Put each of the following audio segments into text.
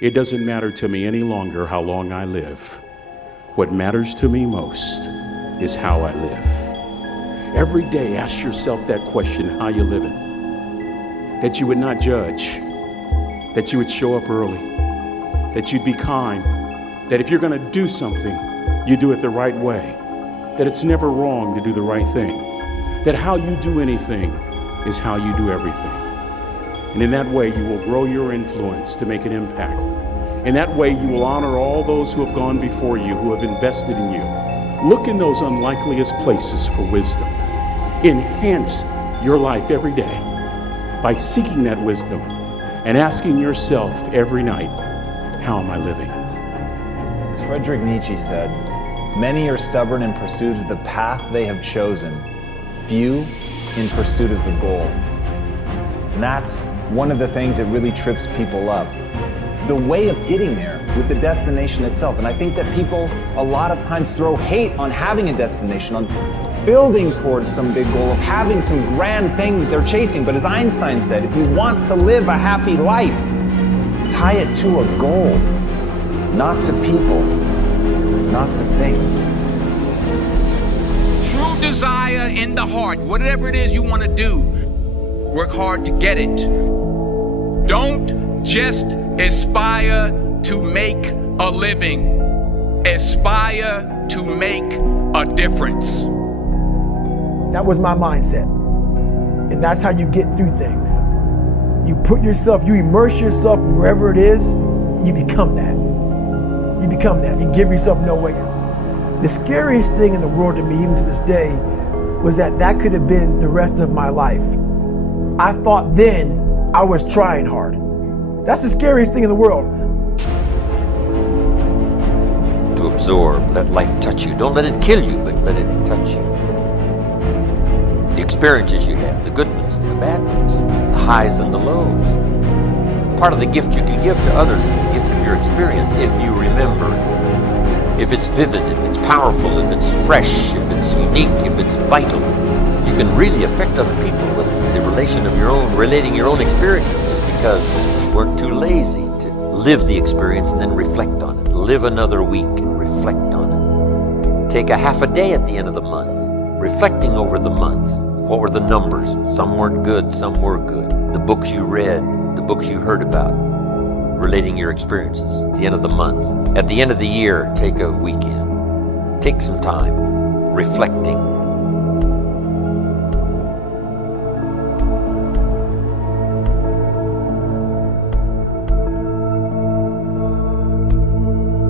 It doesn't matter to me any longer how long I live. What matters to me most is how I live. Every day, ask yourself that question, how you living? That you would not judge, that you would show up early, that you'd be kind, that if you're going to do something, you do it the right way, that it's never wrong to do the right thing, that how you do anything is how you do everything. And in that way, you will grow your influence to make an impact. In that way, you will honor all those who have gone before you, who have invested in you. Look in those unlikeliest places for wisdom. Enhance your life every day by seeking that wisdom and asking yourself every night, how am I living? As Friedrich Nietzsche said, many are stubborn in pursuit of the path they have chosen, few in pursuit of the goal. And that's one of the things that really trips people up. The way of getting there with the destination itself. And I think that people a lot of times throw hate on having a destination, on building towards some big goal, of having some grand thing that they're chasing. But as Einstein said, if you want to live a happy life, tie it to a goal, not to people, not to things. True desire in the heart, whatever it is you want to do, work hard to get it. Don't just aspire to make a living. Aspire to make a difference. That was my mindset. And that's how you get through things. You put yourself, you immerse yourself wherever it is, you become that. You become that and give yourself no way. The scariest thing in the world to me, even to this day, was that could have been the rest of my life. I thought then I was trying hard. That's the scariest thing in the world. To absorb, let life touch you. Don't let it kill you, but let it touch you. The experiences you have, the good ones and the bad ones, the highs and the lows. Part of the gift you can give to others is the gift of your experience if you remember it. If it's vivid, if it's powerful, if it's fresh, if it's unique, if it's vital, you can really affect other people with the relating your own experiences, just because you weren't too lazy to live the experience and then reflect on it. Live another week and reflect on it. Take a half a day at the end of the month, reflecting over the month. What were the numbers? Some weren't good, some were good. The books you read, the books you heard about, relating your experiences at the end of the month. At the end of the year, take a weekend. Take some time reflecting.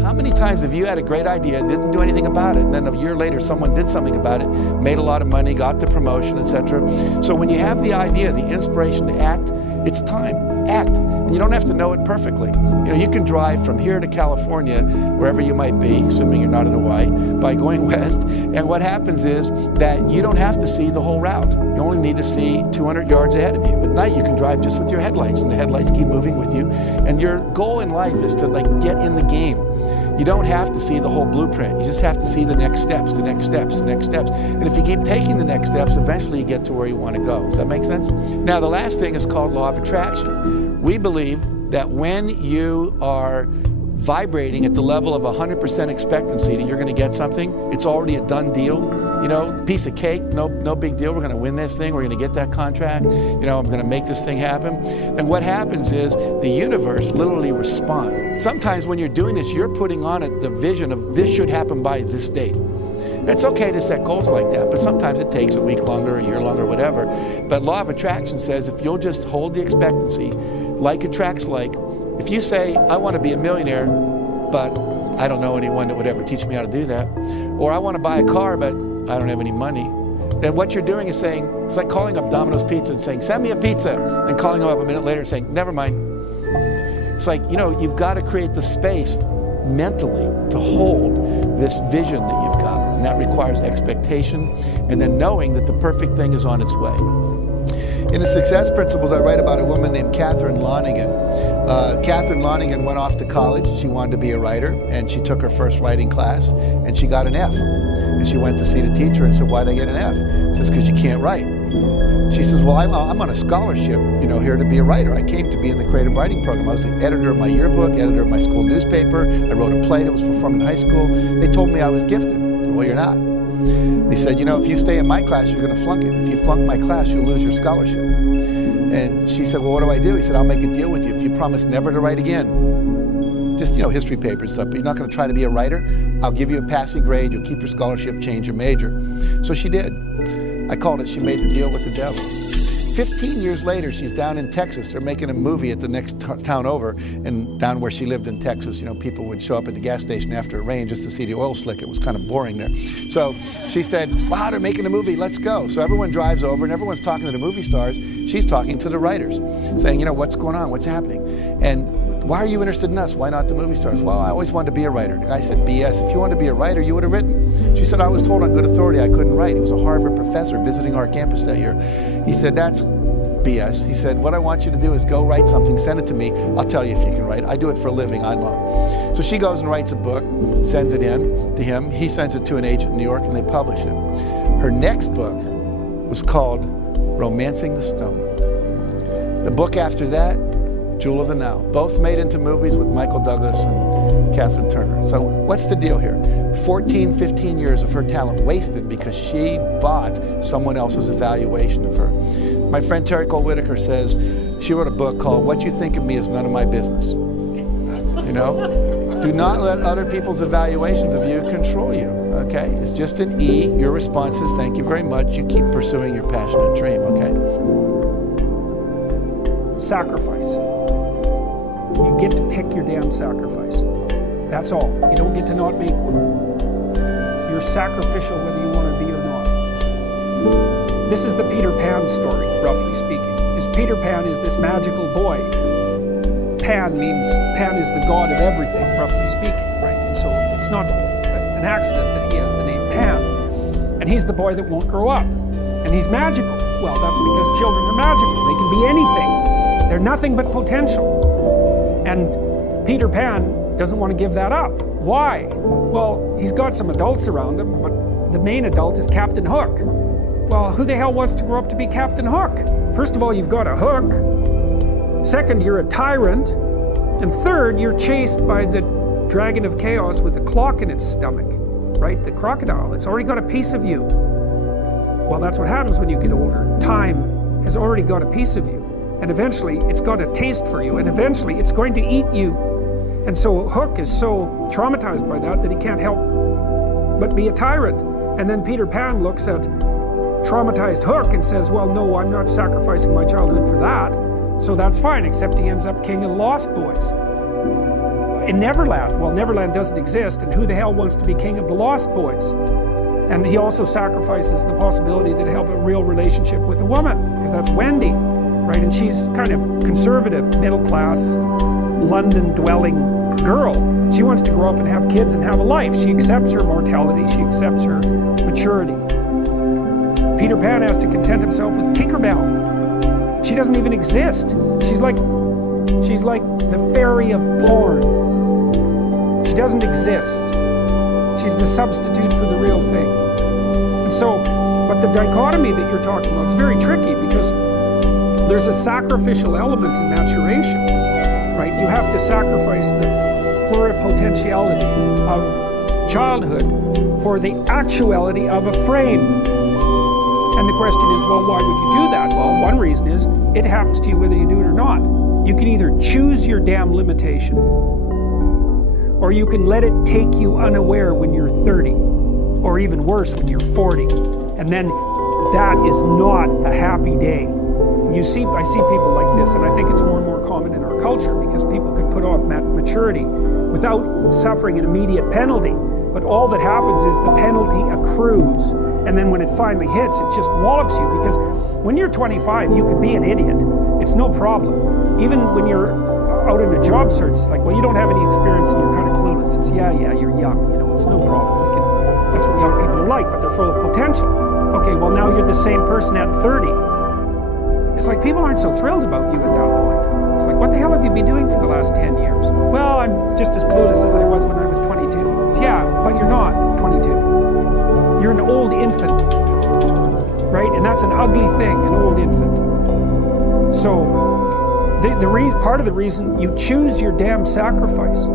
How many times have you had a great idea, didn't do anything about it, and then a year later someone did something about it, made a lot of money, got the promotion, etc. So when you have the idea, the inspiration to act, it's time, act. And you don't have to know it perfectly. You know, you can drive from here to California, wherever you might be, assuming you're not in Hawaii, by going west, and what happens is that you don't have to see the whole route. You only need to see 200 yards ahead of you. At night you can drive just with your headlights, and the headlights keep moving with you, and your goal in life is to get in the game. You don't have to see the whole blueprint. You just have to see the next steps, the next steps, the next steps. And if you keep taking the next steps, eventually you get to where you want to go. Does that make sense? Now, the last thing is called law of attraction. We believe that when you are vibrating at the level of 100% expectancy that you're going to get something, it's already a done deal. You know, piece of cake, no big deal. We're going to win this thing. We're going to get that contract. You know, I'm going to make this thing happen. And what happens is the universe literally responds. Sometimes when you're doing this, you're putting on it the vision of this should happen by this date. It's okay to set goals like that, but sometimes it takes a week longer, a year longer, whatever. But law of attraction says if you'll just hold the expectancy, like attracts like. If you say, I want to be a millionaire, but I don't know anyone that would ever teach me how to do that, or I want to buy a car, but I don't have any money, then what you're doing is saying, it's like calling up Domino's Pizza and saying, send me a pizza, and calling them up a minute later and saying, never mind. It's like, you know, you've got to create the space mentally to hold this vision that you've got, and that requires expectation, and then knowing that the perfect thing is on its way. In the Success Principles, I write about a woman named Catherine Lonergan. Catherine Lonergan went off to college. She wanted to be a writer, and she took her first writing class, and she got an F. And she went to see the teacher and said, why'd I get an F? She says, because you can't write. She says, well, I'm on a scholarship, here to be a writer. I came to be in the creative writing program. I was the editor of my yearbook, editor of my school newspaper. I wrote a play that was performed in high school. They told me I was gifted. I said, well, you're not. They said, if you stay in my class, you're going to flunk it. If you flunk my class, you'll lose your scholarship. And she said, well, what do I do? He said, I'll make a deal with you. If you promise never to write again, just, history papers and stuff, but you're not going to try to be a writer, I'll give you a passing grade, you'll keep your scholarship, change your major. So she did. I called it, she made the deal with the devil. 15 years later, she's down in Texas. They're making a movie at the next town over, and down where she lived in Texas, people would show up at the gas station after it rained just to see the oil slick. It was kind of boring there. So she said, wow, they're making a movie, let's go. So everyone drives over, and everyone's talking to the movie stars. She's talking to the writers, saying, what's going on, what's happening? And why are you interested in us? Why not the movie stars? Well, I always wanted to be a writer. The guy said, BS, if you wanted to be a writer, you would have written. She said, I was told on good authority I couldn't write. He was a Harvard professor visiting our campus that year. He said, that's BS. He said, what I want you to do is go write something, send it to me. I'll tell you if you can write. I do it for a living, I know. So she goes and writes a book, sends it in to him. He sends it to an agent in New York, and they publish it. Her next book was called Romancing the Stone. The book after that, Jewel of the Nile, both made into movies with Michael Douglas and Catherine Turner. So what's the deal here? 14, 15 years of her talent wasted because she bought someone else's evaluation of her. My friend Terry Cole Whitaker says she wrote a book called What You Think of Me Is None of My Business. Do not let other people's evaluations of you control you, okay? It's just an E. Your response is thank you very much. You keep pursuing your passionate dream, okay? Sacrifice. You get to pick your damn sacrifice. That's all. You don't get to not make one. You're sacrificial whether you want to be or not. This is the Peter Pan story, roughly speaking. Peter Pan is this magical boy. Pan is the god of everything, roughly speaking, right? And so it's not an accident that he has the name Pan. And he's the boy that won't grow up. And he's magical. Well, that's because children are magical. They can be anything. They're nothing but potential. And Peter Pan doesn't want to give that up. Why? Well, he's got some adults around him, but the main adult is Captain Hook. Well, who the hell wants to grow up to be Captain Hook? First of all, you've got a hook. Second, you're a tyrant. And third, you're chased by the dragon of chaos with a clock in its stomach, right? The crocodile. It's already got a piece of you. Well, that's what happens when you get older. Time has already got a piece of you. And eventually, it's got a taste for you. And eventually, it's going to eat you. And so Hook is so traumatized by that he can't help but be a tyrant. And then Peter Pan looks at traumatized Hook and says, well, no, I'm not sacrificing my childhood for that. So that's fine, except he ends up king of the Lost Boys. In Neverland, well, Neverland doesn't exist, and who the hell wants to be king of the Lost Boys? And he also sacrifices the possibility that he'll have a real relationship with a woman, because that's Wendy, right? And she's kind of conservative, middle-class, London-dwelling girl. She wants to grow up and have kids and have a life. She accepts her mortality. She accepts her maturity. Peter Pan has to content himself with Tinkerbell. She doesn't even exist. She's like the fairy of porn. She doesn't exist. She's the substitute for the real thing. And so, but the dichotomy that you're talking about is very tricky because there's a sacrificial element in maturation, right? You have to sacrifice the pluripotentiality of childhood for the actuality of a frame. And the question is, well, why would you do that? Well, one reason is it happens to you whether you do it or not. You can either choose your damn limitation, or you can let it take you unaware when you're 30, or even worse, when you're 40. And then that is not a happy day. I see people like this, and I think it's more and more common in our culture because people can put off maturity without suffering an immediate penalty. But all that happens is the penalty accrues. And then when it finally hits, it just wallops you. Because when you're 25, you could be an idiot. It's no problem. Even when you're out in a job search, it's like, well, you don't have any experience and you're kind of clueless. It's, yeah, you're young. It's no problem. That's what young people are like, but they're full of potential. Okay, well, now you're the same person at 30. It's like people aren't so thrilled about you at that point. It's like, what the hell have you been doing for the last 10 years? Well, I'm just as clueless as I was when I was 22. It's, yeah, but you're not 22. You're an old infant. right? And that's an ugly thing, an old infant. So part of the reason you choose your damn sacrifice,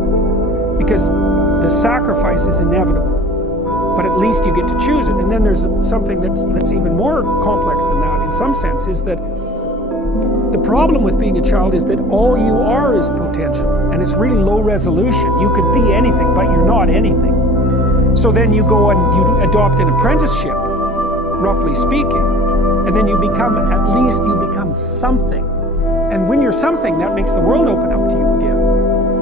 because the sacrifice is inevitable, but at least you get to choose it. And then there's something that's even more complex than that in some sense, is that the problem with being a child is that all you are is potential, and it's really low resolution. You could be anything, but you're not anything. So then you go and you adopt an apprenticeship, roughly speaking, and then you become something. And when you're something, that makes the world open up to you again.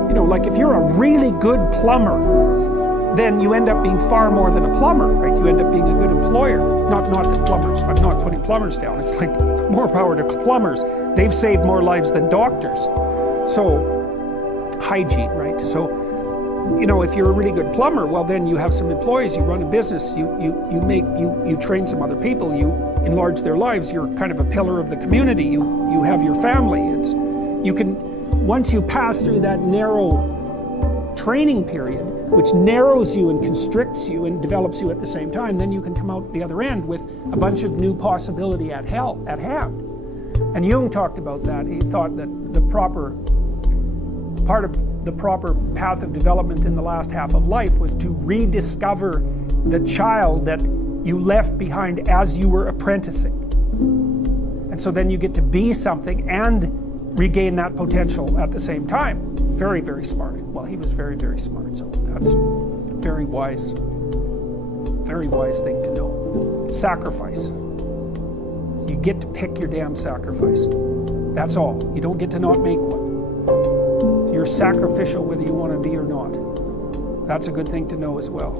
You know, like if you're a really good plumber, then you end up being far more than a plumber, right? You end up being a good employer. Not that plumbers, I'm not putting plumbers down. It's like more power to plumbers. They've saved more lives than doctors. So, hygiene, right? So, you know, if you're a really good plumber, well, then you have some employees, you run a business, you train some other people, you enlarge their lives, you're kind of a pillar of the community, you have your family. Once you pass through that narrow training period, which narrows you and constricts you and develops you at the same time, then you can come out the other end with a bunch of new possibility at hand. And Jung talked about that. He thought that part of the proper path of development in the last half of life was to rediscover the child that you left behind as you were apprenticing. And so then you get to be something and regain that potential at the same time. Very, very smart. Well, he was very, very smart. So that's very wise thing to know. Sacrifice. You get to pick your damn sacrifice. That's all. You don't get to not make one. You're sacrificial whether you want to be or not. That's a good thing to know as well.